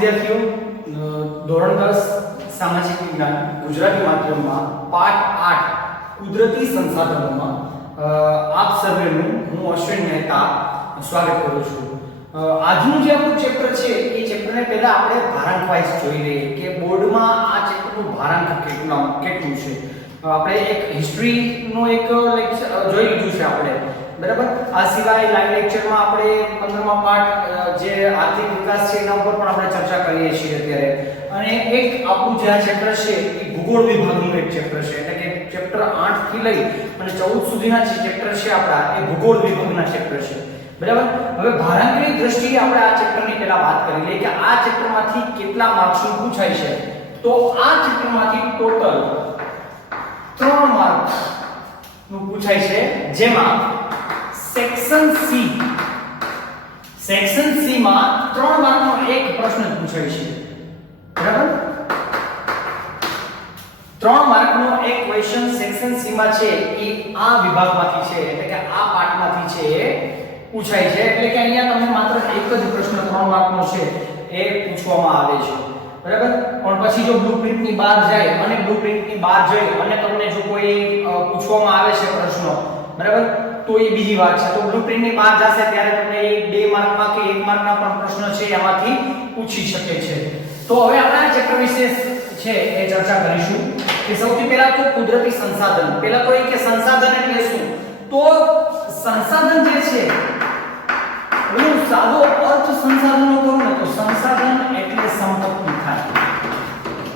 વિદ્યાર્થીઓ, ધોરણ 10 સામાજિક વિજ્ઞાન ગુજરાતી માધ્યમમાં પાઠ 8 કુદરતી સંસાધનોમાં આપ સર્વેનું હું અશ્વિન મહેતા સ્વાગત કરું છું. આજનું જે આપણું ચેપ્ટર છે એ ચેપ્ટરને પહેલા આપણે ભારાંક વાઇઝ જોઈ લઈએ કે બોર્ડમાં આ ચેપ્ટરનું ભારાંક કેટલું છે. આપણે એક હિસ્ટ્રીનો એક લેક્ચર જોઈ લીધું છે આપણે, બરાબર. આ સિવાય લાઈવ લેક્ચરમાં આપણે 15મા પાઠ જે આર્થિક વિકાસ છે એના ઉપર પણ આપણે ચર્ચા કરીએ છીએ અત્યારે. અને એક આપણું જે આ ચેપ્ટર છે એ ભૂગોળ વિભાગનું એક ચેપ્ટર છે, એટલે કે ચેપ્ટર 8 થી લઈ અને 14 સુધીના જે ચેપ્ટર છે આપણા એ ભૂગોળ વિભાગના ચેપ્ટર છે, બરાબર. હવે ભારાંકની દ્રષ્ટિએ આપણે આ ચેપ્ટરની પહેલા વાત કરી લઈએ કે આ ચેપ્ટરમાંથી કેટલા માર્ક્સનું પૂછાય છે. તો આ ચેપ્ટરમાંથી ટોટલ 3 માર્ક્સનું પૂછાય છે, જેમાં સેક્શન સી માં 3 માર્કનો એક પ્રશ્ન પૂછાય છે, બરાબર. 3 માર્કનો એક ક્વેશ્ચન સેક્શન સી માં છે એ આ વિભાગમાંથી છે, એટલે કે આ પાઠમાંથી છે એ પૂછાય છે. એટલે કે અહીંયા તમને માત્ર એક જ પ્રશ્ન 3 માર્કનો છે એ પૂછવામાં આવે છે, બરાબર. પણ પછી જો બ્લુપ્રિન્ટની બહાર જાય અને બ્લુપ્રિન્ટની બહાર જઈ અને તમને જો કોઈ પૂછવામાં આવે છે પ્રશ્નો, બરાબર, તો એ બીજી વાત છે. તો બ્લુપ્રિન્ટની બહાર જશે ત્યારે તમને એ 2 માર્કમાં કે 1 માર્કના પણ પ્રશ્ન છે એમાંથી પૂછી શકે છે. તો હવે આપણે આ ચેપ્ટર વિશે છે એ ચર્ચા કરીશું કે સૌથી પહેલા તો કુદરતી સંસાધન. પહેલા તો એ કે સંસાધન એટલે શું? તો સંસાધન જે છે હું સાદો અર્થ સંસાધનનો કરું ને તો સંસાધન એટલે સંપત્તિ થાય,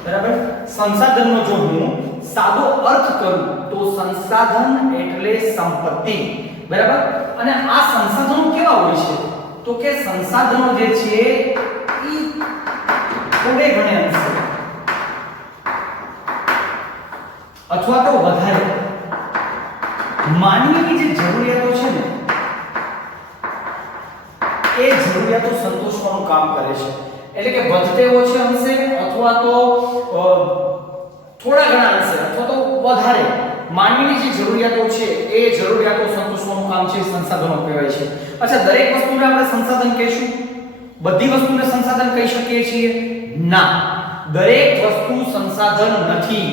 બરાબર. સંસાધનનો જો હું સાદો અર્થ કરું તો સંસાધન એટલે સંપત્તિ, બરાબર. અને આ સંસાધનો કેવા હોય છે? તો કે સંસાધનો જે છે એ થોડે ઘણે અંશે અથવા તો વધારે માનવીની જે જરૂરિયાતો છે ને એ જરૂરિયાતો સંતોષવાનું કામ કરે છે. એટલે કે વધતે ઓછે અંશે અથવા તો થોડા ઘણા અંશે અથવા તો વધારે માનવીની જે જરૂરિયાતો છે એ જરૂરિયાતો સંતોષવાનું કામ છે સંસાધનો કહેવાય છે. અચ્છા, દરેક વસ્તુને આપણે સંસાધન કહીશું? બધી વસ્તુને સંસાધન કહી શકીએ છીએ? ના, દરેક વસ્તુ સંસાધન નથી.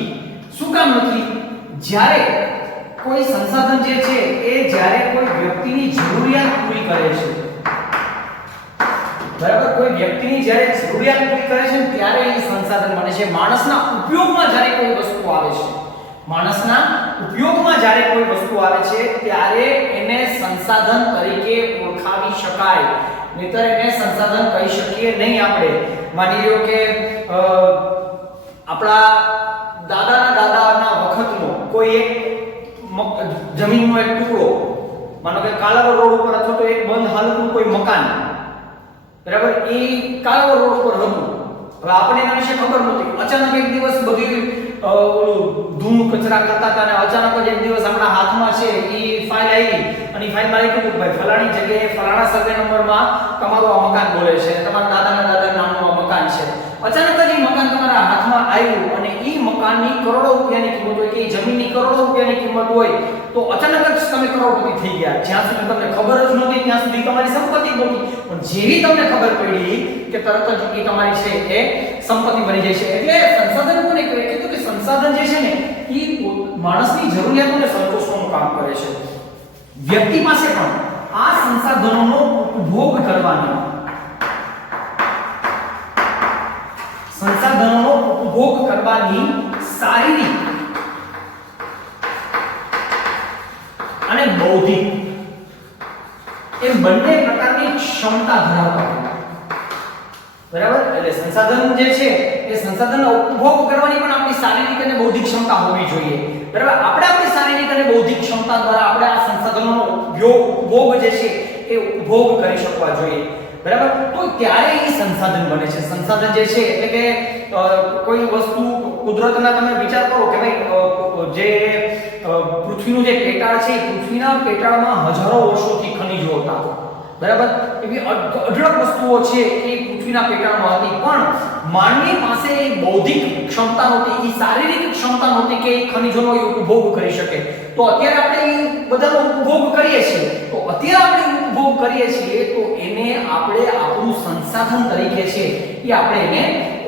શું કામ નથી? જ્યારે કોઈ સંસાધન જે છે એ જ્યારે કોઈ વ્યક્તિની જરૂરિયાત પૂરી કરે છે, બરાબર, કોઈ વ્યક્તિની જ્યારે જરૂરિયાત પૂરી કરે છે ત્યારે એ સંસાધન બને છે. માણસના ઉપયોગમાં જ્યારે કોઈ વસ્તુ આવે છે, માણસના ઉપયોગમાં જ્યારે કોઈ વસ્તુ આવે છે ત્યારે એને સંસાધન તરીકે ઓળખાવી શકાય, નહીતર એને સંસાધન કહી શકીએ નહીં આપણે. માની લો કે આપણા દાદાના વખતનો કોઈ એક જમીનનો એક ટુકડો, માનો કે કાલાવડ રોડ ઉપર અથવા તો એક બંધ હાલતનું કોઈ મકાન, બરાબર, એ કાલાવડ રોડ ઉપર હતું. હવે આપણને એના વિશે ખબર નહોતી. અચાનક એક દિવસ બધી ધૂળ કચરા કરતા હતા અને અચાનક જ એક દિવસ આપણા હાથમાં છે એ ફાઇલ આવી અને એ ફાઇલમાં લખ્યું કે ભાઈ ફલાણી જગ્યાએ ફલાણા સર્વે નંબરમાં તમારું આ મકાન બોલે છે, તમારા દાદા નામનું આ મકાન છે. અચાનક જ એ મકાન તમારા હાથમાં આવ્યું અને એ મકાનની કરોડો રૂપિયાની કિંમત હોય કે એ જમીનની કરોડો રૂપિયાની કિંમત હોય તો અચાનક જ તમે કરોડપતિ થઈ ગયા. જ્યાં સુધી તમને ખબર જ નહોતી ત્યાં સુધી તમારી સંપત્તિ નહોતી, પણ જેવી તમને ખબર પડી કે તરત જ એ તમારી છે એ સંપત્તિ બની જાય છે. એટલે સંસાધન કોને કહેવાય? કે સંસાધન જે છે ને એ માણસની જરૂરિયાતોને સંતોષવાનું કામ કરે છે. વ્યક્તિ પાસે પણ આ સંસાધનોનો ઉપભોગ કરવાની, સંસાધનોનો ઉપભોગ કરવાની શારીરિક અને બૌદ્ધિક એ બંને પ્રકારની ક્ષમતા ધરાવતા હોય, બરાબર. એટલે સંસાધન જે છે એ સંસાધનનો ઉપભોગ કરવાની પણ આપણી શારીરિક અને બૌદ્ધિક ક્ષમતા હોવી જોઈએ, બરાબર. આપણે આપણી શારીરિક અને બૌદ્ધિક ક્ષમતા દ્વારા આપણે આ સંસાધનોનો ઉપભોગ જે છે એ ઉપભોગ કરી શકવા જોઈએ, બરાબર. તો ત્યારે એ સંસાધન બને છે. સંસાધન જે છે એટલે કે કોઈ વસ્તુ કુદરતના તમે વિચાર કરો કે ભાઈ જે પૃથ્વીનું જે પેટાળ છે એ પૃથ્વીના પેટાળમાં હજારો વર્ષોથી ખનિજો હતા, બરાબર. એવી અઢળક વસ્તુઓ છે એ પૃથ્વીના પેટાળમાં હતી, પણ માનવી પાસે એ બૌદ્ધિક ક્ષમતા નહોતી, એ શારીરિક ક્ષમતા નહોતી કે એ ખનિજોનો ઉપભોગ કરી શકે. તો અત્યારે આપણે એ બધાનો ઉપભોગ કરીએ છીએ. તો અત્યારે આપણે ઉપભોગ કરીએ છીએ તો એને આપણે આપણું સંસાધન તરીકે છે એ આપણે એને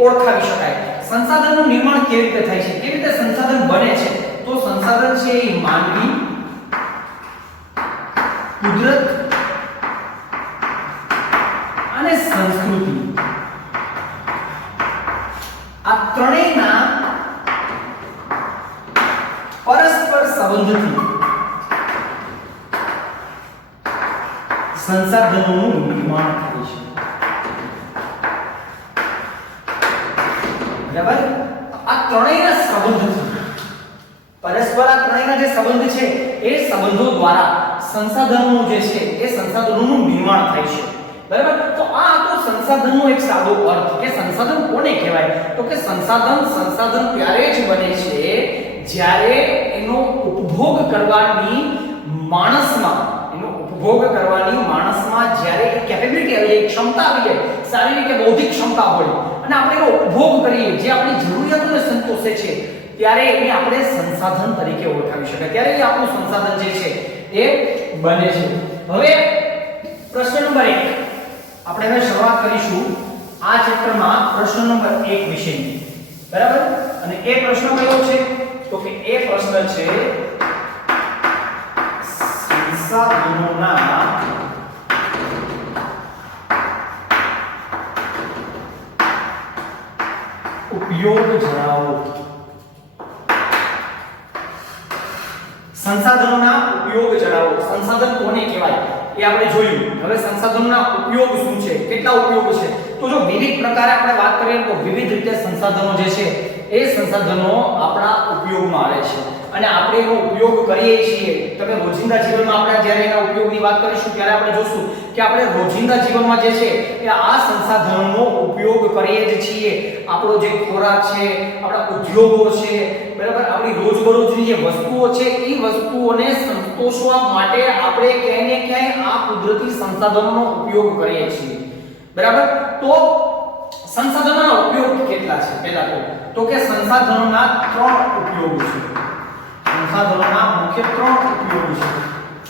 ઓળખાવી શકાય. સંસાધનનું નિર્માણ કેવી રીતે થાય છે, કેવી રીતે સંસાધન બને છે? તો સંસાધન છે એ માનવી, કુદરત અને સંસ્કૃતિ, આ ત્રણેયના પરસ્પર સંબંધથી સંસાધનોનું નિર્માણ થાય છે. બરાબર? આ ત્રણેયના સંબંધથી પરસ્પર આ ત્રણેયના જે સંબંધ છે એ સંબંધો દ્વારા સંસાધનો જે છે એ સંસાધનોનું નિર્માણ થાય છે. બરાબર? તો આ તો સંસાધનનો એક સાદો અર્થ કે સંસાધન કોને કહેવાય? તો કે સંસાધન ત્યારે જ બને છે જ્યારે એનો ઉપભોગ કરવાની માણસમાં જ્યારે કેપેબિલિટી આવી જાય, ક્ષમતા આવી જાય, શારીરિક કે બૌદ્ધિક ક્ષમતા હોય અને આપણે એનો ઉપભોગ કરીએ, જે આપણી જરૂરિયાતોને સંતોષે છે, ત્યારે એને આપણે સંસાધન તરીકે ઓળખાવી શકાય. ત્યારે એ આપણું સંસાધન જે છે એ બને છે. હવે પ્રશ્ન નંબર 1 આપણે હવે શરૂઆત કરીશું આ ચેપ્ટરમાં પ્રશ્ન નંબર 1 વિષયની. બરાબર? અને એ પ્રશ્ન કયો છે? તો કે એ પ્રશ્ન છે સંસાધનોના ઉપયોગ જણાવો. સંસાધનોના ઉપયોગ જણાવો. સંસાધન કોને કહેવાય એ આપણે જોયું. હવે સંસાધનોના ઉપયોગ શું છે, કેટલા ઉપયોગ છે? તો જો વિવિધ પ્રકારે આપણે વાત કરીએ તો વિવિધ રીતે સંસાધનો જે છે એ સંસાધનો આપણા ઉપયોગમાં આવે છે અને આપણે એનો ઉપયોગ કરીએ છીએ. તમે રોજિંદા જીવનમાં આપણે જ્યારે એના ઉપયોગની વાત કરીશું ત્યારે આપણે જોશું કે આપણે રોજિંદા જીવનમાં જે છે એ આ સંસાધનોનો ઉપયોગ કરીએ જ છીએ. આપણો જે ખોરાક છે, આપણા ઉદ્યોગો છે, બરાબર, આપણી રોજબરોજની જે વસ્તુઓ છે એ વસ્તુઓને સંતોષવા માટે આપણે ક્યાંય ને ક્યાંય આ કુદરતી સંસાધનોનો ઉપયોગ કરીએ છીએ. બરાબર? તો સંસાધનોના ઉપયોગ કેટલા છે? પહેલા તો કે સંસાધનોના 3 ઉપયોગ છે. સંસાધનોના મુખ્ય 3 ઉપયોગ છે.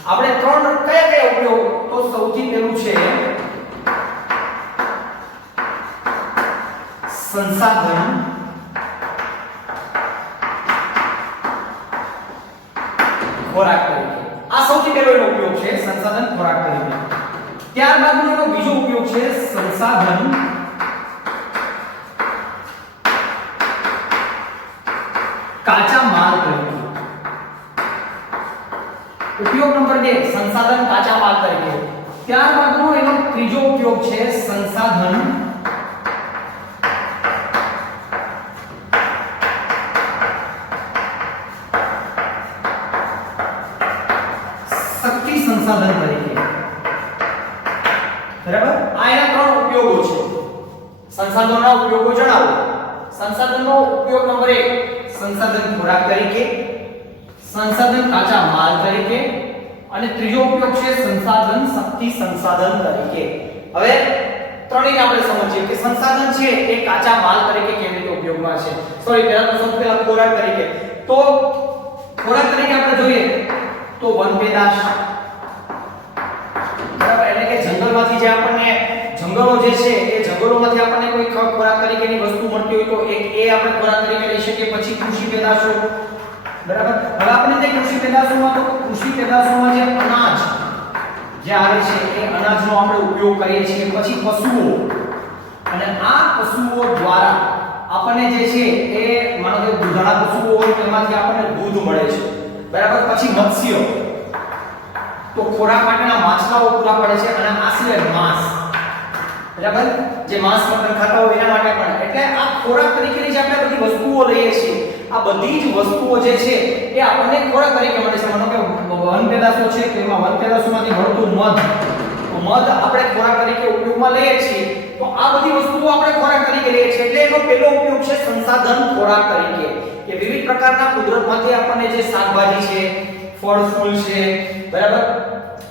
આપણે 3 કયા ઉપયોગ? તો સૌથી પહેલું છે સંસાધન ખોરાક તરીકે. આ સૌથી પહેલો એનો ઉપયોગ છે, સંસાધન ખોરાક તરીકે. ત્યારબાદનો એનો બીજો ઉપયોગ છે સંસાધન કાચા માલ તરીકે. ઉપયોગ નંબર 2 સંસાધન કાચા માલ તરીકે. ત્યારબાદનો એનો ત્રીજો ઉપયોગ છે સંસાધન શક્તિ સંસાધન તરીકે. બરાબર? આ એના 3 ઉપયોગો છે. સંસાધનોના ઉપયોગો જણાવો. સંસાધનનો ઉપયોગ નંબર 1 સંસાધન ખોરાક તરીકે, સંસાધન કાચા માલ તરીકે અને ત્રીજો ઉપયોગ છે સંસાધન શક્તિ સંસાધન તરીકે. હવે ત્રણેયને આપણે સમજીએ કે સંસાધન છે એ કાચા માલ તરીકે કેવી રીતે ઉપયોગમાં છે. સોરી, પહેલા તો સૌથી પહેલા ખોરાક તરીકે. તો ખોરાક તરીકે આપણે જોઈએ તો વનપેદાશ, બરાબર, એટલે કે જંગલમાંથી જે આપણને જંગલો જે છે એ જંગલોમાંથી આપણને કોઈ ખોરાક તરીકેની વસ્તુ મળતી હોય તો એ આપણે ખોરાક તરીકે લઈ શકીએ. પછી કૃષિ પેદાશો, બરાબર. હવે આપણે જે કૃષિ પેદાશોમાં જે અનાજ જે આવે છે એ અનાજનો આપણે ઉપયોગ કરીએ છીએ. પછી પશુઓ, અને આ પશુઓ દ્વારા આપણને જે છે એ માનો કે દૂધાળા પશુઓ હોય તેમાંથી આપણને દૂધ મળે છે. બરાબર. પછી મત્સ્ય, તો ખોરાક માટેના માછલાઓ પૂરા પડે છે અને આ સિવાય માંસ, બરાબર, જે માંસ મટન ખાતા હોય એના માટે પણ. એટલે આ ખોરાક તરીકેની જે આપણે બધી વસ્તુઓ લઈએ છીએ, આ બધી જ વસ્તુઓ જે છે એ આપણને ખોરાક તરીકે મળે છે. માનો કે વનપેદાશો છે તો એમાં વનપેદાશોમાંથી મળતું મધ, તો મધ આપણે ખોરાક તરીકે ઉપયોગમાં લઈએ છીએ. તો આ બધી વસ્તુઓ આપણે ખોરાક તરીકે લઈએ છીએ. એટલે એનો પહેલો ઉપયોગ છે સંસાધન ખોરાક તરીકે, કે વિવિધ પ્રકારના કુદરતમાંથી આપણને જે શાકભાજી છે, ફળ ફૂલ છે, બરાબર,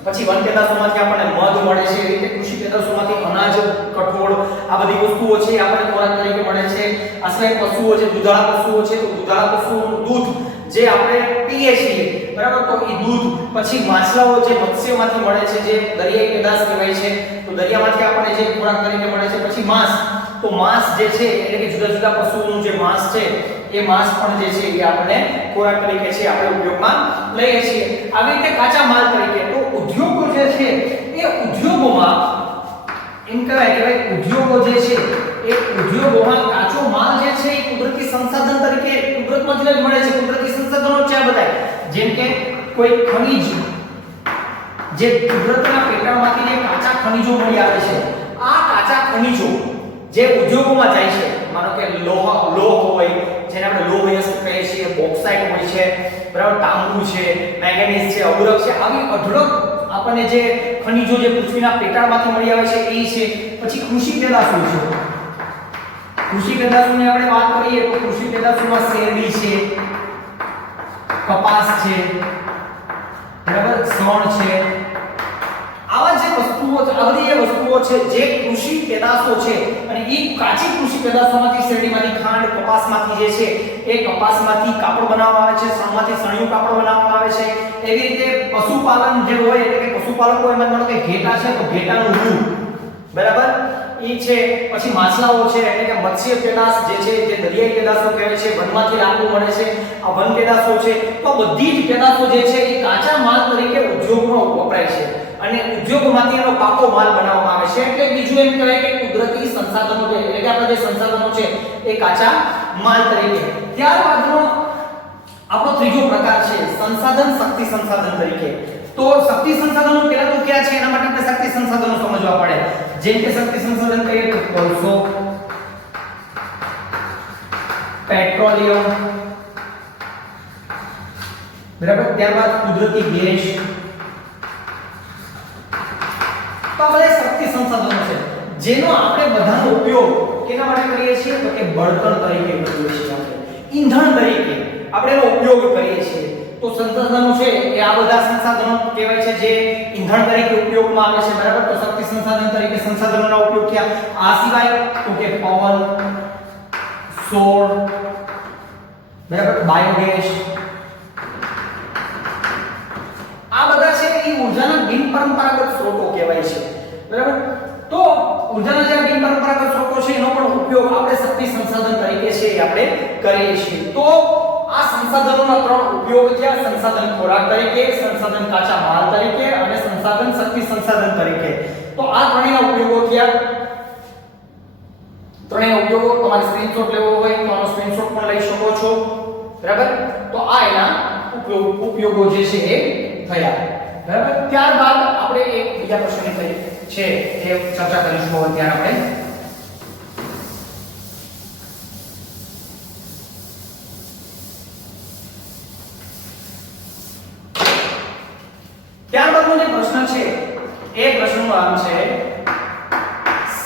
પછી વનપેદાશોમાંથી આપણને મધ મળે છે. એ રીતે કૃષિ કૃષિ પેદાશોમાંથી અનાજ, કઠોળ આ બધી વસ્તુઓ છે આપણે ખોરાક તરીકે મળે છે. આ સિવાય પશુઓ છે, દૂધાળા પશુઓ છે, તો દૂધાળા પશુઓનું દૂધ જે આપણે પીએ છીએ, બરાબર, તો એ દૂધ, પછી માછલાઓ જે મત્સ્યમાંથી મળે છે, જે દરિયાઈ પેદાશ કહેવાય છે, તો દરિયામાંથી આપણને જે ખોરાક તરીકે મળે છે. પછી માંસ, તો માંસ જે છે એટલે કે જુદા જુદા પશુઓનું જે માંસ છે એ માંસ પણ જે છે એ આપણે ખોરાક તરીકે છે આપણે ઉપયોગમાં લઈએ છીએ. આવી રીતે કાચા માલ તરીકે તો ઉદ્યોગો જે છે એ ઉદ્યોગોમાં એમ કહેવાય કે ભાઈ ઉદ્યોગો જે છે એ ઉદ્યોગોમાં કાચો માલ જે છે એ કુદરતી સંસાધન તરીકે કુદરતમાંથી જ મળે છે. કુદરતી સંસાધનો છે આ બધા, જેમ કે કોઈ ખનિજ જે કુદરતના પેટાળમાંથી જે કાચા ખનિજો મળી આવે છે, આ કાચા ખનિજો જે ઉદ્યોગોમાં જાય છે, માનો કે લોહ હોય જેને આપણે લોહ અયસ્ક કહીએ છીએ, બોક્સાઇટ હોય છે, બરાબર, તાંબુ છે, મેંગેનીઝ છે, અવરક છે, આવી અઢળક આપણને જે ખનિજો જે પૃથ્વીના પેટાળમાંથી મળી આવે છે એ છે. પછી કૃષિ પેદાશો છે. કૃષિ પેદાશોની આપણે વાત કરીએ તો કૃષિ પેદાશોમાં શેરડી છે, કપાસ છે, બરાબર, શણ છે, આવા જે વસ્તુઓ છે, આ બધી જે વસ્તુઓ છે જે કૃષિ પેદાશો છે, અને એ કાચી કૃષિ પેદાશોમાંથી શેરડીમાંથી ખાંડ, કપાસમાંથી જે છે એ કપાસમાંથી કાપડ બનાવવામાં આવે છે, શણમાંથી સણિયું કાપડ બનાવવામાં આવે છે. એવી રીતે પશુપાલન જે હોય એટલે કે પશુપાલકો એમાં માનો કે ઘેટા છે તો ઘેટાનું રૂ, બરાબર, એ છે. પછી માછલાઓ છે એટલે કે મત્સ્ય પેદાશ જે છે જે દરિયાઈ પેદાશો કહેવાય છે, વનમાંથી લાકડું મળે છે, આ વન પેદાશો છે. તો બધી જ પેદાશો જે છે એ કાચા માલ તરીકે ઉદ્યોગમાં વપરાય છે અને ઉદ્યોગમાંથી એનો પાકો માલ બનાવવામાં આવે છે. એટલે બીજું એમ કહેવાય કે કુદરતી સંસાધનો છે એટલે કે આપણા જે સંસાધનો છે એ કાચા માલ તરીકે. ત્યારબાદનો આપણો ત્રીજો પ્રકાર છે સંસાધન શક્તિ સંસાધન તરીકે. તો શક્તિ સંસાધનો પહેલા તો ક્યાં છે એના માટે આપણે શક્તિ સંસાધનો સમજવા પડે. જેમ કે શક્તિ સંસાધન કહીએ તો કોલસો, પેટ્રોલિયમ, બરાબર, ત્યારબાદ કુદરતી ગેસ. તો આ બધા શક્તિ સંસાધનો છે જેનો આપણે બધાનો ઉપયોગ કેના માટે કરીએ છીએ તો કે બળતણ તરીકે કરીએ છીએ, આપણે ઈંધણ તરીકે આપણે એનો ઉપયોગ કરીએ છીએ. તો સંસાધનો છે એ આ બધા સંસાધનો કહેવાય છે જે ઈંધણ તરીકે ઉપયોગમાં આવે છે, બરાબર. તો શક્તિ સંસાધન તરીકે સંસાધનોનો ઉપયોગ ક્યાં? આ સિવાય તો કે પવન, સૌર, બરાબર, બાયોગેસ, આ બધા છે એ ઊર્જાના બિનપરંપરાગત સ્ત્રોતો કહેવાય છે, બરાબર. તો ઊર્જાના જે બિનપરંપરાગત સ્ત્રોતો છે એનો પણ ઉપયોગ આપણે શક્તિ સંસાધન તરીકે છે એ આપણે કરીએ છીએ. તો આ સંસાધનોના ત્રણ ઉપયોગ છે: સંસાધન ખોરાક તરીકે, સંસાધન કાચા માલ તરીકે અને સંસાધન શક્તિ સંસાધન તરીકે. તો આ ત્રણેયના ઉપયોગો થયા. ત્રણેય ઉપયોગો તમારે સ્ક્રીનશોટ લેવો હોય તો આનો સ્ક્રીનશોટ પણ લઈ શકો છો, બરાબર. તો આ એના ઉપયોગો જે છે એ થયા, બરાબર. ત્યારબાદ આપણે એક બીજા પ્રશ્ન છે એ ચર્ચા કરીશું. અત્યારે આપણે ત્યારબાદનો જે પ્રશ્ન છે એ પ્રશ્નનું નામ છે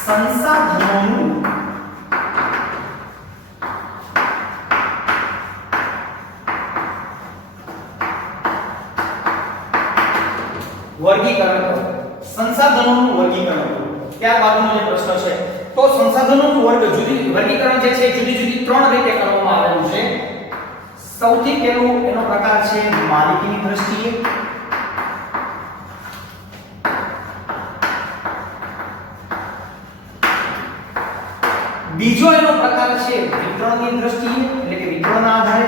સંસાધનોનું વર્ગીકરણ કરો. સંસાધનોનું વર્ગીકરણ કરો. ત્યારબાદનો જે પ્રશ્ન છે તો સંસાધનોનું વર્ગીકરણ જે છે જુદી જુદી ત્રણ રીતે કરવામાં આવેલું છે. સૌથી પહેલું એનો પ્રકાર છે માલિકીની દ્રષ્ટિએ. બીજો એનો પ્રકાર છે વિતરણની દ્રષ્ટિએ એટલે કે વિતરણના આધારે.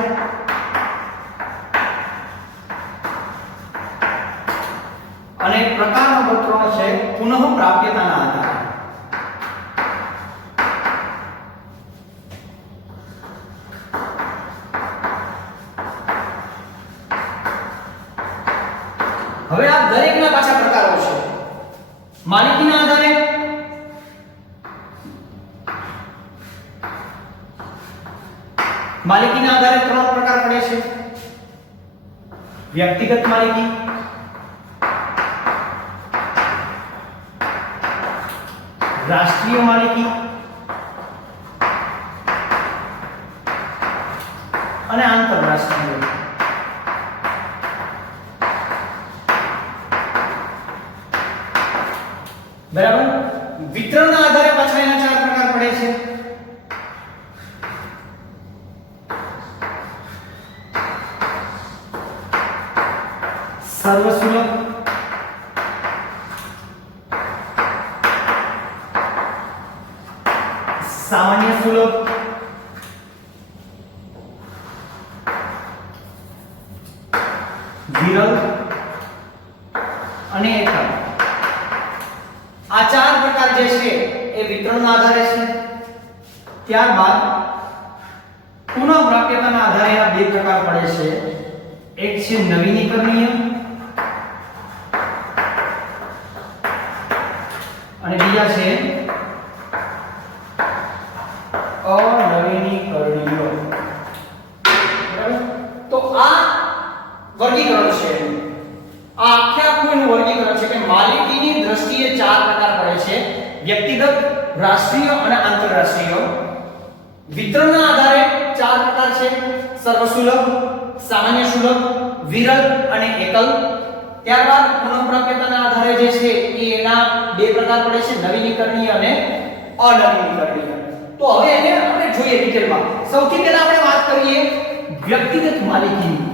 અને પ્રકાર નંબર 3 છે પુનઃપ્રાપ્યતાના આધારે. હવે આ દરેકના પાછા પ્રકારો છે. માલિકીના આધારે ત્રણ પ્રકાર પડે છે: વ્યક્તિગત માલિકી, રાષ્ટ્રીય માલિકી અને આંતરરાષ્ટ્રીય. બરાબર. વિતરણના આધારે પાછા એના ચાર પ્રકાર પડે છે. સર્વસુલભ, સામાન્ય સુલભ, વિરલ અને એકલ. આ ચાર પ્રકાર જે છે એ વિતરણના આધારે છે. ત્યારબાદ પુનઃપ્રાપ્યતાના આધારે આ બે પ્રકાર પડે છે. એક છે નવીનીકરણીય અને બીજા છે અનવીનીકરણીય. બરાબર. તો આ વર્ગીકરણ છે. આ આખું વર્ગીકરણ છે કે માલિકીની દ્રષ્ટિએ ચાર પ્રકાર પડે છે. વ્યક્તિગત, રાષ્ટ્રીય અને આંતરરાષ્ટ્રીય. વિતરણના આધારે ચાર પ્રકાર છે. સર્વસુલભ, સામાન્ય સુલભ, વિરલ અને એકલ. ત્યારબાદ પુનઃપ્રાપ્યતાના આધારે જે છે એ એના બે પ્રકાર પડે છે, નવીનીકરણીય અને અનવીનીકરણીય. તો હવે એને આપણે જોઈએ ડિટેલમાં. સૌથી પહેલા આપણે વાત કરીએ વ્યક્તિગત માલિકીની.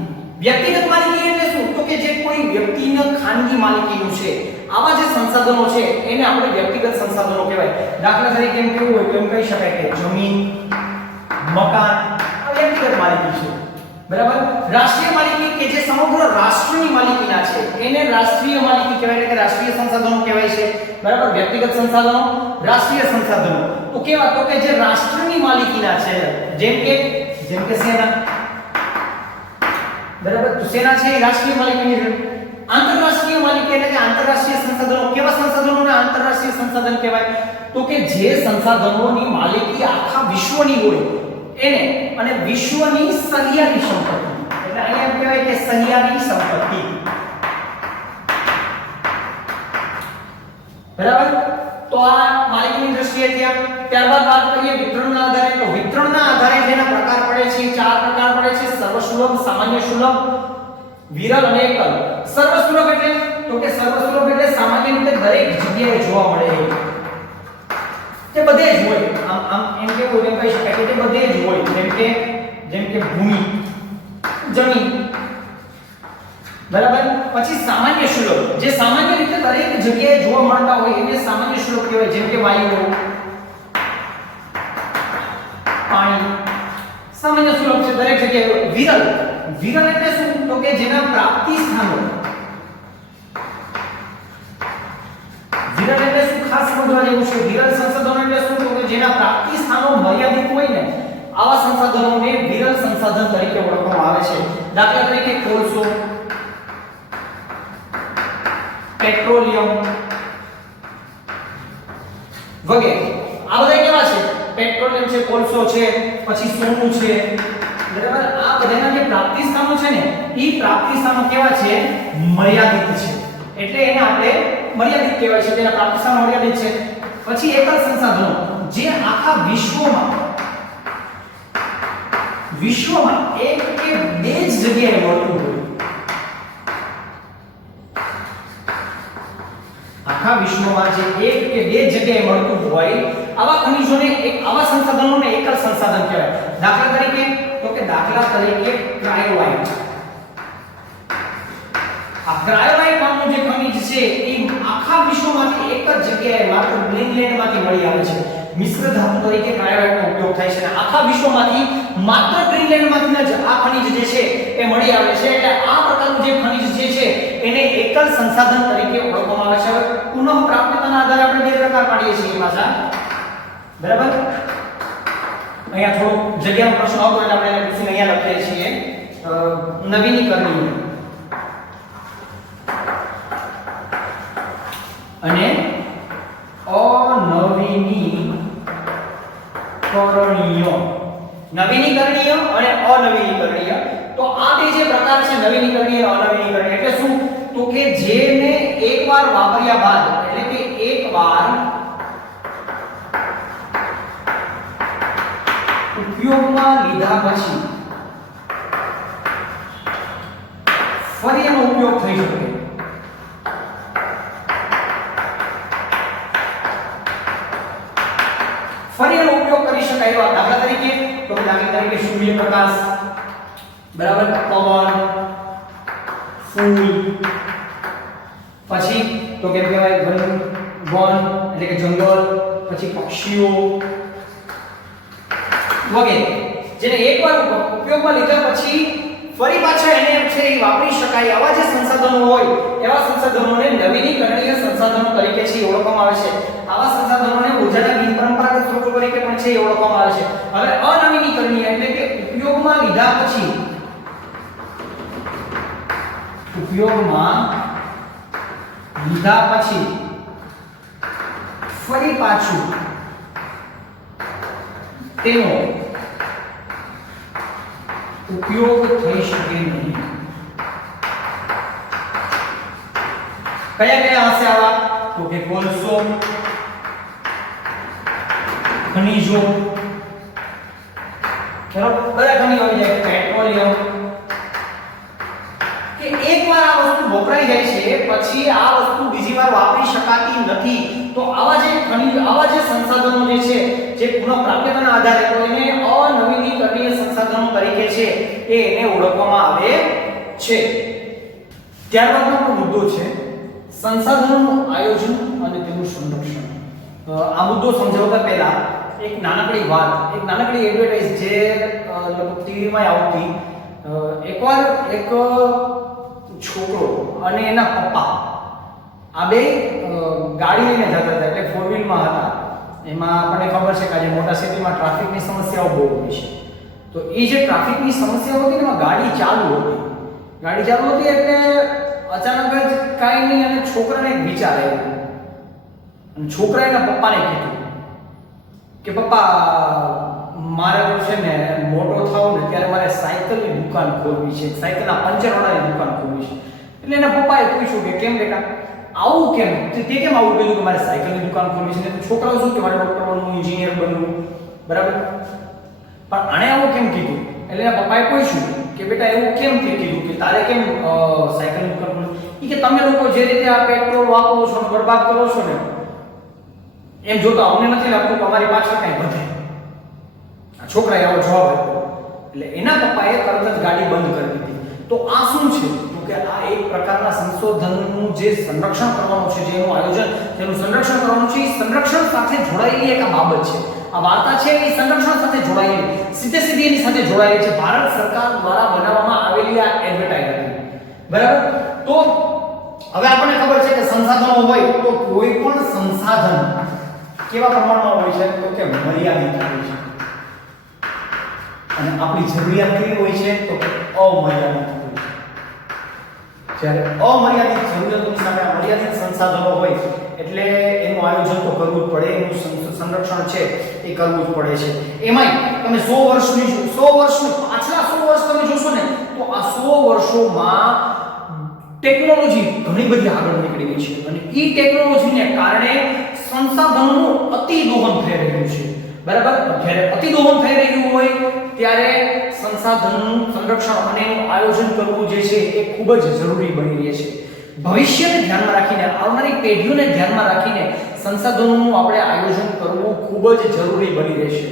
વ્યક્તિગત માલિકી એટલે શું? તો કે જે કોઈ વ્યક્તિની ખાનગી માલિકીનું છે. આવા જે સંસાધનો છે એને આપણે વ્યક્તિગત સંસાધનો કહેવાય. દાખલા તરીકે એમ કેવું હોય તો એમ કહી શકાય કે જમીન, મકાન આ વ્યક્તિગત માલિકી છે. બરાબર. રાષ્ટ્રીય માલિકી કે જે સમગ્ર રાષ્ટ્રની માલિકીના છે એને રાષ્ટ્રીય માલિકી કહેવાય, એટલે કે રાષ્ટ્રીય સંસાધનો કહેવાય છે. બરાબર. વ્યક્તિગત સંસાધનો, રાષ્ટ્રીય સંસાધનો. તો કેવા? તો કે જે રાષ્ટ્રની માલિકીના છે, જેમ કે સેના. બરાબર. તો સેના છે એ રાષ્ટ્રીય માલિકીની છે. આંતરરાષ્ટ્રીય માલિકી એટલે કે આંતરરાષ્ટ્રીય સંસાધનો. કેવા સંસાધનોને આંતરરાષ્ટ્રીય સંસાધન કહેવાય? તો કે જે સંસાધનોની માલિકી આખા વિશ્વની હોય એને, અને વિશ્વની સહિયારી સંપત્તિ. એટલે અહીંયા એમ કહેવાય કે સહિયારી સંપત્તિ. બરાબર. તો આ માલિકીની દ્રષ્ટિએ ત્યાં. ત્યારબાદ વાત કરીએ વિતરણના આધારે. તો વિતરણના આધારે જેના પ્રકાર પડે છે ચાર પ્રકાર પડે છે: સર્વસુલભ, સામાન્ય સુલભ, વિરલ અને એકલ. સર્વસુલભ એટલે તો કે સર્વસુલભ એટલે સામાન્ય રીતે દરેક જગ્યાએ જોવા મળે. તે બધે જ હોય. આમ એમ કેવું એમ કહી શકાય કે તે બધે જ હોય. જેમ કે ભૂમિ, જમીન. બરાબર. પછી સામાન્ય સુલભ, જે સામાન્ય રીતે દરેક જગ્યાએ જોવા મળતા હોય એને સામાન્ય સુલભ કહેવાય. જેમ કે વાયુ, પાણી સામાન્ય સુલભ છે, દરેક જગ્યાએ. વિરલ, વિરલ એટલે શું? તો કે જેના પ્રાપ્તિ સ્થાનો. વિરલ એટલે શું? ખાસ સમજવા જેવું છે. વિરલ સંસાધનો એટલે શું? તો કે જેના પ્રાપ્તિ સ્થાનો મર્યાદિત હોય ને આવા સંસાધનોને વિરલ સંસાધન તરીકે ઓળખવામાં આવે છે. દાખલા તરીકે કોલસો, પેટ્રોલિયમ વગેરે. આ બધા કેવા છે? પેટ્રોલિયમ છે, કોલસો છે, પછી સોનું છે. બરાબર. આ બધાના જે પ્રાપ્તિ સ્થાનો છે ને એ પ્રાપ્તિ સ્થાનો કેવા છે? મર્યાદિત છે. એટલે એને આપણે મર્યાદિત કહેવાય છે. તેના પ્રાપ્તિ સ્થાનો મર્યાદિત છે. પછી એકલ સંસાધનો, જે આખા વિશ્વમાં એક કે બે જ જગ્યાએ મળતું હોય. આખા વિશ્વમાં જે એક કે બે જગ્યાએ મળતું હોય આવા ખનિજોને આવા સંસાધનોને એકલ સંસાધન કહેવાય. દાખલા તરીકે ક્રાયોલાઇટ. આ ક્રાયોલાઇટ નામનું જે ખનિજ છે એ આખા વિશ્વમાંથી એક જ જગ્યાએ માત્ર ગ્રીનલેન્ડમાંથી મળી આવે છે. મિશ્ર ધાતુ તરીકે ક્રાયોલાઇટનો ઉપયોગ થાય છે અને આખા વિશ્વમાંથી માત્ર ગ્રીનલેન્ડમાંથી જ આ ખનિજ જે છે એ મળી આવે છે. એટલે આ પ્રકારનું જે ખનિજ જે છે એને એકલ સંસાધન તરીકે ઓળખવામાં આવે છે. હવે પુનઃપ્રાપ્યતાના આધારે આપણે બે પ્રકાર પાડીએ છીએ પાછા. બરાબર. અહીંયા થોડો જગ્યાનો પ્રશ્ન આવતો એટલે આપણે એને પૂછીને અહીંયા લખીએ છીએ નવીનીકરણીય અને અનવીનીકરણીય. નવીનીકરણીય અને અનવીનીકરણીય. તો આ બે જે પ્રકાર છે નવીનીકરણીય અને અનવીનીકરણીય એટલે શું? તો કે જેને એકવાર વાપર્યા બાદ, એટલે કે એકવાર ઉપયોગમાં લીધા પછી ફરી એનો ઉપયોગ થઈ શકે. તરીકે સૂર્યપ્રકાશ, બરાબર, પવન, ફૂલ, પછી તો કેમ કહેવાય વન એટલે કે જંગલ, પછી પક્ષીઓ વગેરે, જેને એકવાર ઉપયોગમાં લીધા પછી ફરી પાછા એને છે એ વાપરી શકાય આવા જે સંસાધનો હોય એવા સંસાધનોને નવીનીકરણીય સંસાધનો તરીકે છે ઓળખવામાં આવે છે. આવા સંસાધનોને ઉર્જાના બિનપરંપરાગત સ્ત્રોતો તરીકે પણ છે ઓળખવામાં આવે છે. હવે અનવીનીકરણીય એટલે કે ઉપયોગમાં લીધા પછી ફરી પાછું તેનો ઉપયોગ થઈ શકે નહીં. કયા કયા હશે આવા? તો કે કોલસો, ખનિજો, બરાબર, બધા ખનિજો આવી જાય, પેટ્રોલિયમ, કે એકવાર આ વસ્તુ વપરાઈ જાય છે પછી આ વસ્તુ બીજી વાર વાપરી શકાતી નથી. તો આવા જે ખનિજ, આવા જે સંસાધનો જે છે જે પુનઃપ્રાપ્યતાના આધારે તો એને અનવીનીકરણીય સંસાધનો તરીકે છે એને ઓળખવામાં આવે છે. ત્યારબાદનો મુદ્દો છે સંસાધનોનું આયોજન અને તેનું સંરક્ષણ. આ મુદ્દો સમજાવતા પહેલા એક નાનકડી વાત, એક નાનકડી એડવર્ટાઇઝ જે લગભગ ટીવીમાં આવતી. એકવાર એક છોકરો અને એના પપ્પા આ બે ગાડી લઈને જતા હતા, એટલે ફોર વ્હીલમાં હતા. એમાં આપણને ખબર છે કે આજે મોટા સિટીમાં ટ્રાફિકની સમસ્યાઓ બહુ હોય છે. તો એ જે ટ્રાફિકની સમસ્યા હતી એમાં ગાડી ચાલુ હતી એટલે અચાનક જ કાંઈ નહીં અને છોકરાને એક વિચાર આવ્યો અને છોકરાએ એના પપ્પાને કીધું કે પપ્પા મારે તો છે ને મોટો થાવ ને ત્યારે મારે સાયકલની દુકાન ખોલવી છે, સાયકલના પંચરવાળાની દુકાન ખોલવી છે. એટલે એના પપ્પાએ પૂછ્યું કે કેમ બેટા આવું કેમ, તે કેમ આવું કીધું કે મારે સાયકલની દુકાન ખોલવી છે? તો છોકરાઓ શું કે મારે ડોક્ટર બનવું, એન્જિનિયર બનવું, બરાબર, પણ આણે આવું કેમ કીધું? એટલે એના પપ્પાએ પૂછ્યું કે બેટા એવું કેમ તે કીધું કે તારે કેમ સાયકલની દુકાન ખોલવી? કે તમે લોકો જે રીતે આ પેટ્રોલ વાપરો છો ને બરબાદ કરો છો ને એમ જોતા અમને નથી લાગતું કે અમારી પાછળ કંઈ વધે. આ છોકરાએ આવો જવાબ આપ્યો એટલે એના પપ્પાએ તરત જ ગાડી બંધ કરી દીધી. તો આ શું છે? તો કે આ એક પ્રકારના સંશોધનનું જે સંરક્ષણ કરવાનું છે, જેનું આયોજન, જેનું સંરક્ષણ કરવાનું છે, એ સંરક્ષણ સાથે જોડાયેલી એક બાબત છે. આ વાર્તા છે એ સંરક્ષણ સાથે જોડાયેલી, સીધી એની સાથે જોડાયેલી છે. ભારત સરકાર દ્વારા બનાવવામાં આવેલી આ એડવર્ટાઇઝ હતી, બરાબર. તો હવે આપણને ખબર છે કે સંસાધનો હોય તો કોઈ પણ સંસાધન કેવા પ્રમાણમાં હોય છે? તો કે મર્યાદિત હોય છે. અને આપણી જરૂરિયાત કેવી હોય છે? તો કે અમર્યાદિત હોય છે. જ્યારે અમર્યાદિત જરૂરિયાતોની સામે મર્યાદિત સંસાધનો હોય એટલે એનું આયોજન તો કરવું જ પડે, એનું સંરક્ષણ છે એ કરવું જ પડે છે. એમાંય તમે 100 વર્ષની પાછલા 100 વર્ષ તમે જોશો ને તો આ 100 વર્ષોમાં ટેકનોલોજી ઘણી બધી આગળ નીકળી ગઈ છે અને એ ટેકનોલોજીને કારણે સંસાધનોનું અતિદોહન થઈ રહ્યું છે, બરાબર. જ્યારે અતિદોહન થઈ રહ્યું હોય ત્યારે સંસાધનોનું સંરક્ષણ અને એનું આયોજન કરવું જે છે એ ખૂબ જ જરૂરી બની રહે છે. ભવિષ્યને ધ્યાનમાં રાખીને, આવનારી પેઢીઓને ધ્યાનમાં રાખીને સંસાધનોનું આપણે આયોજન કરવું ખૂબ જ જરૂરી બની રહેશે,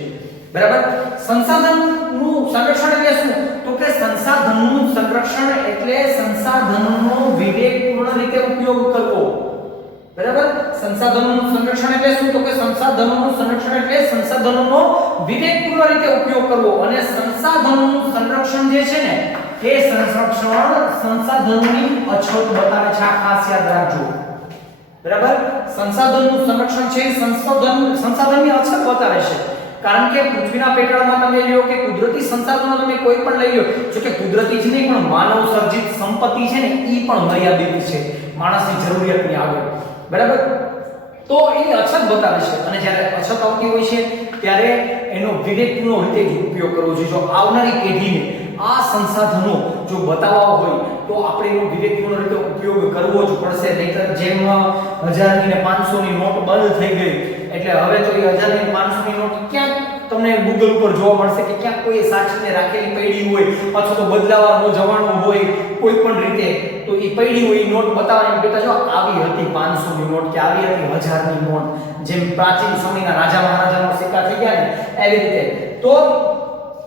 બરાબર. સંસાધનનું સંરક્ષણ એટલે શું? તો કે સંસાધનનું સંરક્ષણ એટલે સંસાધનોનો વિવેકપૂર્ણ રીતે ઉપયોગ કરવો, બરાબર. સંસાધનોનું સંરક્ષણ એટલે શું? તો કે સંસાધનોનું સંરક્ષણ એટલે સંસાધનોનો વિવેકપૂર્ણ રીતે ઉપયોગ કરવો. અને સંસાધનોનું સંરક્ષણ જે છે ને એ સંરક્ષણ સંસાધનોની અછત બતાવે છે. આ ખાસ યાદ રાખજો, બરાબર. સંસાધનનું સંરક્ષણ છે સંસાધનની અછત બતાવે છે. કારણ કે પૃથ્વીના પેટાળમાં તમે લ્યો કે કુદરતી સંસાધનો તમે કોઈ પણ લઈ લો, જો કે કુદરતી જ નહીં પણ માનવ સર્જિત સંપત્તિ છે ને એ પણ મર્યાદિત છે માણસની જરૂરિયાતની આગળ, બરાબર. તો એની અછત બતાવે છે અને જ્યારે અછત આવતી હોય છે ત્યારે એનો વિવેકપૂર્ણ રીતે ઉપયોગ કરવો જોઈએ. જો આવનારી પેઢીને આ સંસાધનો જો બતાવવા હોય તો આપણે એનો વિવેકપૂર્ણ રીતે ઉપયોગ કરવો જ પડશે. નહીંતર જેમ 1000 ની 500 ની નોટ બંધ થઈ ગઈ એટલે હવે તો એ 1000 ની 500 ની નોટ ક્યાંક તમને ગૂગલ ઉપર જોવા મળશે કે ક્યાંક કોઈ સાચવીને રાખેલી પડી હોય અથવા તો બદલાવાનો જવાનું હોય કોઈ પણ રીતે, તો એ પડી હોય એ નોટ બતાવવાની બેટા જો આવી હતી 500 ની નોટ કે આવી હતી 1000 ની નોટ, જેમ પ્રાચીન સમયના રાજા મહારાજાનો સિક્કા થઈ ગયા ને એવી રીતે. તો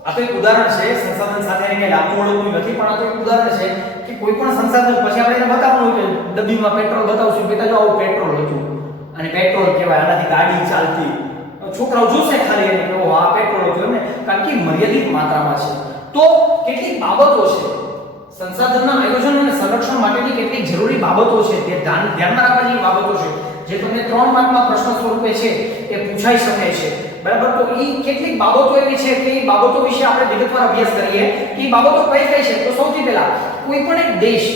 આ તો એક ઉદાહરણ છે, સંસાધન સાથે કઈ લાગતું વળગતું નથી, પણ આ તો એક ઉદાહરણ છે કે કોઈ પણ સંસાધન પછી આપણે એને બતાવવાનું હોય કે ડબ્બીમાં પેટ્રોલ બતાવશું, બેટા જો આવું પેટ્રોલ હતું અને પેટ્રોલ કહેવાય, આનાથી ગાડી ચાલતી, છોકરાઓ જોશે ખાલી એને કે આ પેટ્રોલ હતું એમને, કારણ કે મર્યાદિત માત્રામાં છે. તો કેટલીક બાબતો છે સંસાધનના આયોજન અને સંરક્ષણ માટેની કેટલીક જરૂરી બાબતો છે, તે ધ્યાનમાં રાખવા જેવી બાબતો છે જે તમને 3 માર્કમાં પ્રશ્ન સ્વરૂપે છે એ પૂછાઈ શકે છે. બરાબર, તો એ કેટલીક બાબતો એવી છે કે એ બાબતો વિશે આપણે વિગતવાર અભ્યાસ કરીએ કે એ બાબતો કઈ કઈ છે. તો સૌથી પહેલા કોઈ પણ એક દેશ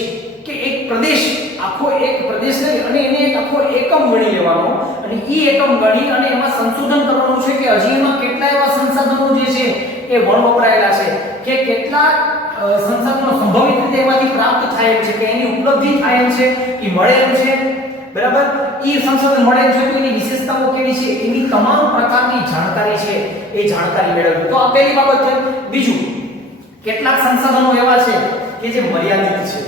કે એક પ્રદેશ, આખો એક પ્રદેશ લઈ અને એને એક આખો એકમ ગણી લેવાનો અને એ એકમ ગણી અને એમાં સંશોધન કરવાનું છે કે હજી એમાં કેટલા એવા સંસાધનો જે છે એ વપરાયેલા છે, કે કેટલા સંસાધનો સંભવિત રીતે એમાંથી પ્રાપ્ત થાય છે, કે એની ઉપલબ્ધિ થાય છે, એ મળે એમ છે. બરાબર, એ સંસાધન મળે છે તો એની વિશેષતાઓ કેવી છે, એની તમામ પ્રકારની જાણકારી છે એ જાણકારી મેળવવી. તો આ પહેલી બાબત છે. બીજું, કેટલાક સંસાધનો એવા છે કે જે મર્યાદિત છે,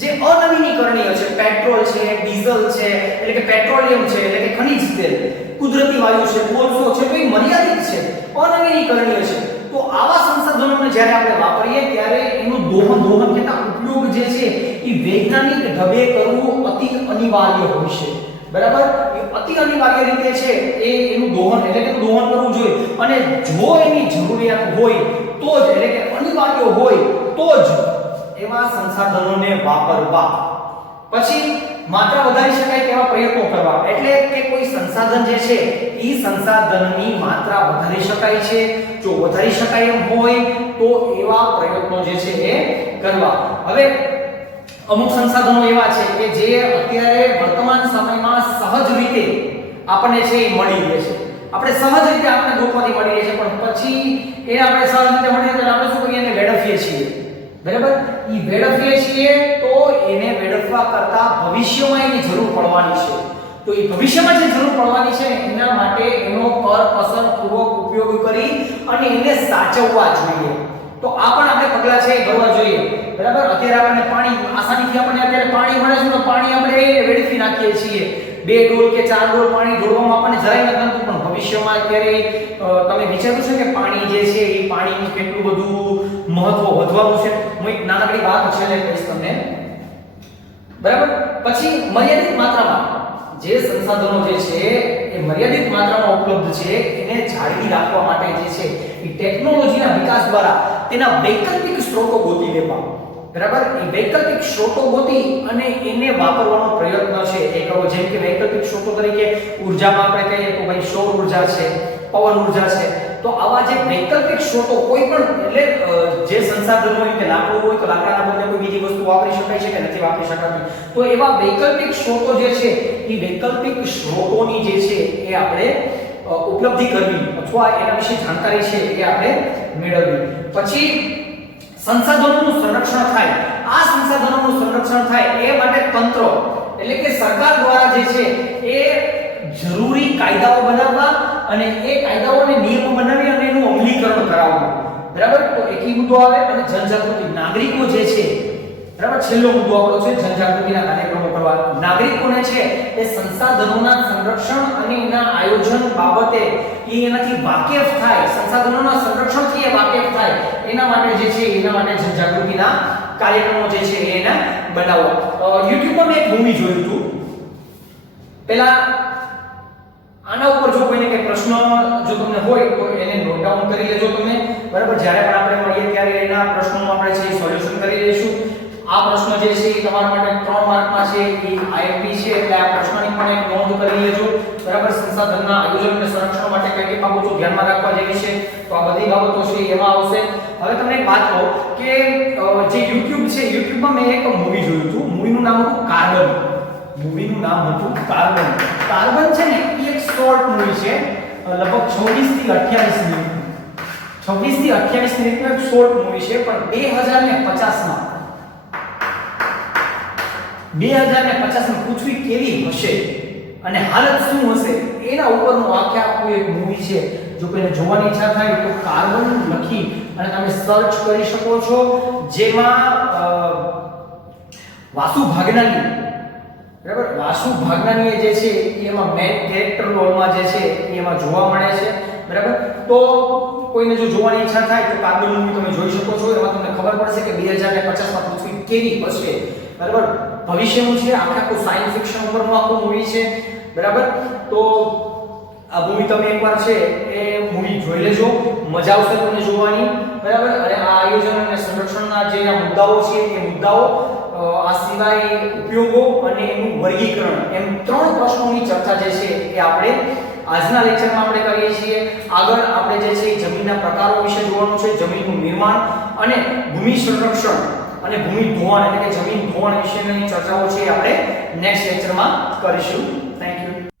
જે અનવીનીકરણીય છે, પેટ્રોલ છે, ડીઝલ છે એટલે કે પેટ્રોલિયમ છે એટલે કે ખનિજ તેલ, કુદરતી વાયુ છે, કોલસો છે, તો એ મર્યાદિત છે, અનવીનીકરણીય છે. તો આવા સંસાધનોને જ્યારે આપણે વાપરીએ ત્યારે એનું દોહન કેતા ઉપયોગ જે છે એ વૈજ્ઞાનિક ઢબે કરવું અતિ અનિવાર્ય હોય છે. બરાબર, એ અતિ અનિવાર્ય રીતે છે એ એનું દોહન એટલે કે દોહન કરવું જોઈએ, અને જો એની જરૂરિયાત હોય તો જ એટલે કે અનિવાર્ય હોય તો જ એવા સંસાધનોને વાપરવા. પછી માત્રા વધારી શકાય તેવા પ્રયત્નો કરવા, એટલે કે કોઈ સંસાધન જે છે એ સંસાધનની માત્રા વધારી શકાય છે, જો વધારી શકાય એમ હોય તો એવા પ્રયત્નો જે છે એ કરવા. હવે અમુક સંસાધનો એવા છે કે જે અત્યારે વર્તમાન સમયમાં સહજ રીતે આપણને છે એ મળી રહે છે, આપણે સહજ રીતે આપણે ગોતવાથી મળી રહે છે, પણ પછી એ આપણે સહજ રીતે મળી રહે તો આપણે શું કરીએ, એને વેડફીએ છીએ. બરાબર, ઈ વેડફીએ છીએ તો એને વેડફવા કરતા ભવિષ્યમાં એની જરૂર પડવાની છે. તો એ ભવિષ્યમાં જે જરૂર પડવાની છે એના માટે એનો કરકસર પૂર્વક ઉપયોગ કરી અને એને સાચવવા જોઈએ. તો આ પણ આપણે પગલા છે એ ભરવા જોઈએ. બરાબર, અત્યારે આપણને પાણી આસાનીથી આપણને અત્યારે પાણી મળે છે તો પાણી આપણે વેડફી નાખીએ છીએ, 2 ડોલ કે 4 ડોલ પાણી ઢોળવામાં આપણને જરાય નથી ગમતું, પણ ભવિષ્યમાં અત્યારે તમે વિચાર્યું છે કે પાણી જે છે એ પાણીનું કેટલું બધું મહત્વ વધવાનું છે. હું એક નાનકડી વાત છેલ્લે કહીશ તમને. બરાબર, પછી મર્યાદિત માત્રામાં જે સંસાધનો જે છે એ મર્યાદિત માત્રામાં ઉપલબ્ધ છે એને જાળવી રાખવા માટે જે છે એ ટેકનોલોજીના વિકાસ દ્વારા તેના વૈકલ્પિક સ્ત્રોતો ગોતી લેવા. બરાબર, એ વૈકલ્પિક સ્ત્રોતો ગોતી અને એને વાપરવાનો પ્રયત્ન છે એ કરવો. જેમ કે વૈકલ્પિક સ્ત્રોતો તરીકે ઉર્જામાં આપણે કહીએ તો ભાઈ સૌર ઉર્જા છે, પવન ઉર્જા છે. તો આવા જે વૈકલ્પિક સ્ત્રોતો કોઈ પણ એટલે જે સંસાધનો હોય કે લાકડું હોય તો લાકડાના બદલે કોઈ બીજી વસ્તુ વાપરી શકાય છે કે નથી વાપરી શકાતી, તો એવા વૈકલ્પિક સ્ત્રોતો જે છે એ વૈકલ્પિક સ્ત્રોતોની જે છે એ આપણે ઉપલબ્ધિ કરવી અથવા એના વિશે જાણકારી છે એ આપણે મેળવવી. પછી સંસાધનોનું સંરક્ષણ થાય. આ સંસાધનોનું સંરક્ષણ થાય એ માટે તંત્ર એટલે કે સરકાર દ્વારા જે છે એ જરૂરી કાયદાઓ બનાવવા અને એ કાયદાઓને નિયમો બનાવી અને એનું અમલીકરણ કરાવવું. બરાબર, તો એક મુદ્દો આવે અને જનજાગૃતિ. નાગરિકો જે છે, બરાબર, છેલ્લો મુદ્દો આપણો છે જનજાગૃતિના કાર્યક્રમો કરવા. નાગરિકોને છે એ સંસાધનોના સંરક્ષણ અને એના આયોજન બાબતે એનાથી વાકેફ થાય, સંસાધનોના સંરક્ષણથી એ વાકેફ થાય એના માટે જે છે એના માટે જનજાગૃતિના કાર્યક્રમો જે છે એને બનાવવા. YouTube પર મેં એક મૂવી જોયું હતું. પહેલા આના ઉપર જો કોઈને કઈ પ્રશ્ન જો તમને હોય તો એને નોટ ડાઉન કરી લેજો તમે. બરાબર, જ્યારે પણ આપણે મળીએ ત્યારે એના પ્રશ્નોનું આપણે છે સોલ્યુશન કરી લઈશું. આ પ્રશ્ન જે છે એ તમારા માટે 3 માર્કમાં છે, એ IMP છે એટલે આ પ્રશ્નની પણ એક નોંધ કરી લેજો. બરાબર, સંસાધનના આયોજન અને સંરક્ષણ માટે કઈ કઈ બાબતો ધ્યાનમાં રાખવા જેવી છે તો આ બધી બાબતો છે એમાં આવશે. હવે તમને એક વાત કહું કે જે YouTube છે, YouTubeમાં મેં એક મૂવી જોયું હતું. મૂવીનું નામ હતું કાર્બન. મૂવીનું નામ હતું કાર્બન. કાર્બન છે ને એ એક શોર્ટ મૂવી છે, લગભગ 26 થી 28 મિનિટ 26 થી 28 મિનિટનું એક શોર્ટ મૂવી છે. પણ 2050માં પૃથ્વી કેવી હશે અને હાલત શું હશે એના ઉપરનું આખું એક મૂવી છે. જો કોઈને જોવાની ઈચ્છા થાય તો કાર્બન લખી અને તમે સર્ચ કરી શકો છો. જેમાં વાસુ ભાગનાની, બરાબર, વાસુ ભાગનાની જે છે એમાં મેઇન કેરેક્ટર રોલમાં જે છે એમાં જોવા મળે છે. બરાબર, તો કોઈને જો જોવાની ઈચ્છા થાય તો કાગળ મૂવી તમે જોઈ શકો છો. એમાં તમને ખબર પડશે કે 2050 માં પૃથ્વી કેવી હશે. બરાબર, ભવિષ્યનું છે, આખું સાયન્સ ફિક્શન ઉપરનું આખું મૂવી છે. બરાબર, તો આ મૂવી તમે એકવાર છે એ મૂવી જોઈ લેજો, મજા આવશે તમને જોવાની. બરાબર, અને આ આયોજન અને સંરક્ષણના જે આ મુદ્દાઓ છે એ મુદ્દાઓ, આ સિવાય ઉપયોગો અને એનું વર્ગીકરણ, એમ 3 પ્રશ્નોની ચર્ચા જે છે એ આપણે આજના લેક્ચરમાં આપણે કરીએ છીએ. આગળ આપણે જે છે જમીનના પ્રકારો વિશે જોવાનું છે, જમીનનું નિર્માણ અને ભૂમિ સંરક્ષણ અને ભૂમિ ધોવાણ એટલે કે જમીન ધોવાણ વિશેની ચર્ચાઓ છે આપણે નેક્સ્ટ લેક્ચરમાં કરીશું. Thank you.